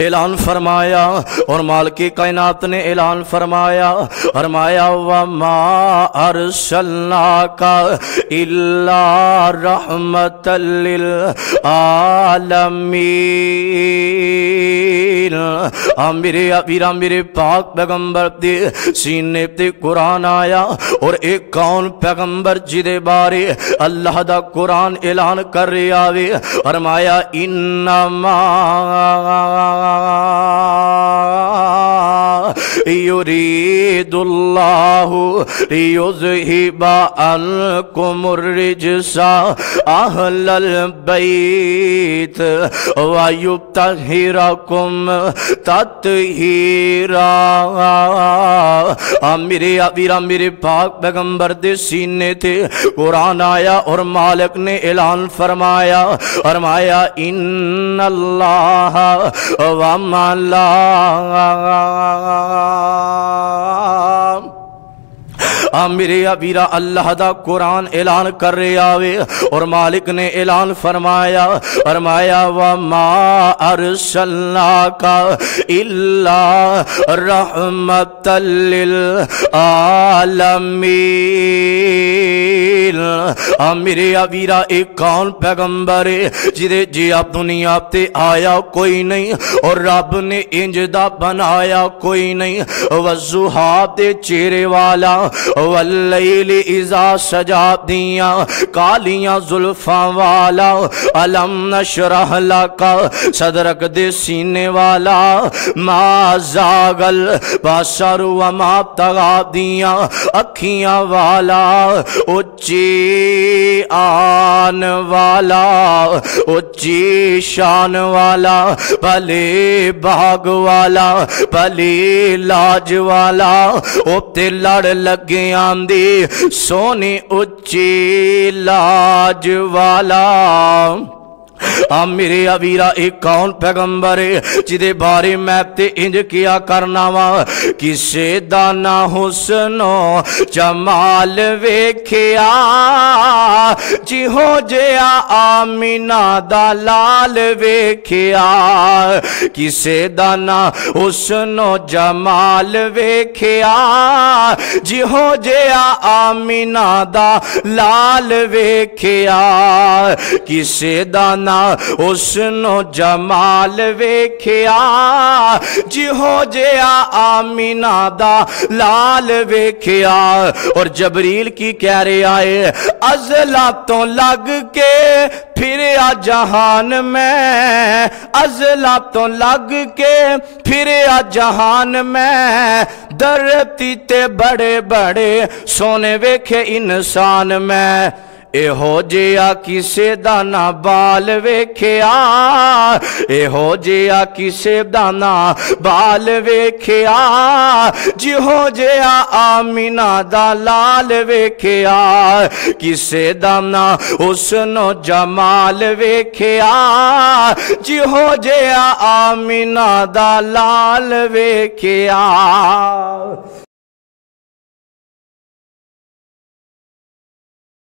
اعلان فرمایا اور مالک کائنات نے اعلان فرمایا وَمَا أَرْسَلْنَاكَ إِلَّا رَحْمَةً لِلْعَالَمِينَ۔ میرے ویرا میرے پاک پیغمبر دے سینے تے قرآن آیا اور ایک کون پیغمبر جدے بارے اللہ دا قرآن اعلان کر رہا وے، فرمایا انما یرید اللہ لیذہب عنکم الرجس اہل البیت ویطہرکم تطہیرا۔ میرے ویرا میرے پاک پیغمبر دے سینے تے قرآن آیا اور مالک نے اعلان فرمایا ان اللہ میرے ویرا اللہ دا قرآن اعلان کر رہے آوے اور مالک نے اعلان فرمایا وَمَا أَرْسَلْنَاكَ إِلَّا رَحْمَةً لِلْعَالَمِينَ۔ میرے ویرا ایک کون پیغمبر ہے جدے جی آپ دنیا تے آیا کوئی نہیں اور رب نے انج دا بنایا کوئی نہیں، وَالضُّحَا دے چہرے والا، واللیل اذا سجا دیاں کالیاں زلفاں والا، علم نشرح لکا صدرک دے سینے والا، ما زاغل بصر وما طغا دیاں اکھیاں والا، اچھی آن والا، اچھی شان والا، بھلے باغ والا، بھلے لاج والا، تے لڑ لگے آندی سونی اچھی لاج والا۔ میرے ویرا ایک کون پیغمبر ہے جدے بارے میں تے انج کیا کرنا وا، کسے دانا حسن و جمال ویکھیا جی ہو جیا آمینہ دا لال ویکھیا، کسے دانا حسن و جمال ویکھیا جی ہو جیا آمینہ دا لال ویکھیا، کسے دانا حسن و جمال ویکھیا جی ہو جیا آمینہ دا لال ویکھیا۔ اور جبریل کی کہہ رہے آئے ازلا تو لگ کے پھریا جہان میں، ازلا تو لگ کے پھریا جہان میں، دھرتی تے بڑے بڑے سونے ویکھے انسان میں، اے ہو جیا کسے دانا بال ویکھیا، اے ہو جیا کسے دانا بال ویکھیا جی ہو جیا آمینہ دا لال ویکھیا، کسے دانا حسن و جمال ویکھیا جی ہو جیا آمینہ دا لال ویکھیا۔